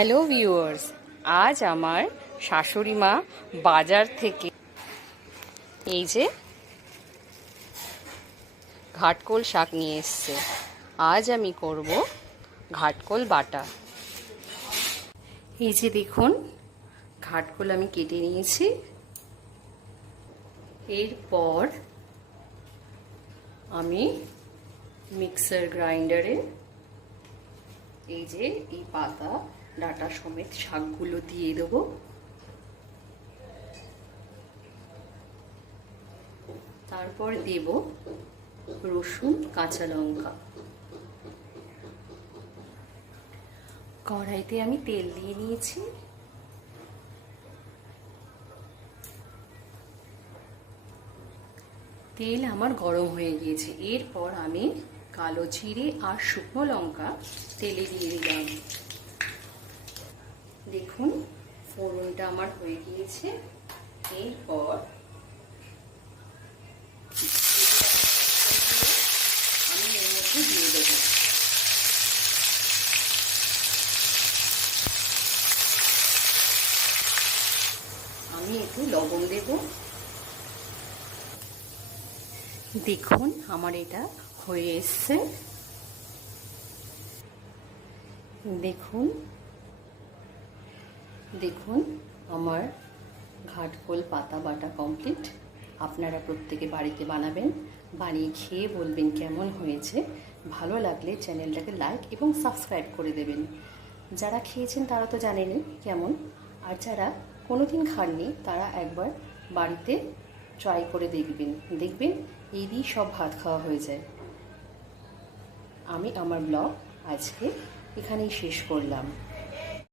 Hello viewers, আজ আমার শাশুড়ি মা বাজার থেকে এই যে ঘাটকোল শাক নিয়ে এসছে। আজ আমি করব ঘাটকোল বাটা। এই যে দেখুন, ঘাটকোল আমি কেটে নিয়েছি। এরপর আমি মিক্সার গ্রাইন্ডারে এই যে এই পাতা ডাটা সমেত শাকগুলো দিয়ে দেবো। তারপর দেব রসুন, কাঁচা লঙ্কা। কড়াইতে আমি তেল দিয়ে নিয়েছি। তেল আমার গরম হয়ে গিয়েছে। এরপর আমি কালো জিরে আর শুকনো লঙ্কা তেলে দিয়ে দিলাম। দেখুন, ফোড়নটা আমার হয়ে গিয়েছে। এরপর আমি এর মধ্যে দিয়ে দেবো। আমি একটু লবণ দেব। দেখুন, আমার এটা হয়ে এসছে। দেখুন দেখুন আমার ঘাটকোল পাতা বাটা কমপ্লিট। আপনারা প্রত্যেকে বাড়িতে বানাবেন, বানিয়ে খেয়ে বলবেন কেমন হয়েছে। ভালো লাগলে চ্যানেলটাকে লাইক এবং সাবস্ক্রাইব করে দেবেন। যারা খেয়েছেন তারা তো জানেনই কেমন, আর যারা কোনোদিন খাননি তারা একবার বাড়িতে ট্রাই করে দেখবেন এই দিয়ে সব ভাত খাওয়া হয়ে যায়। আমি আমার ব্লগ আজকে এখানেই শেষ করলাম।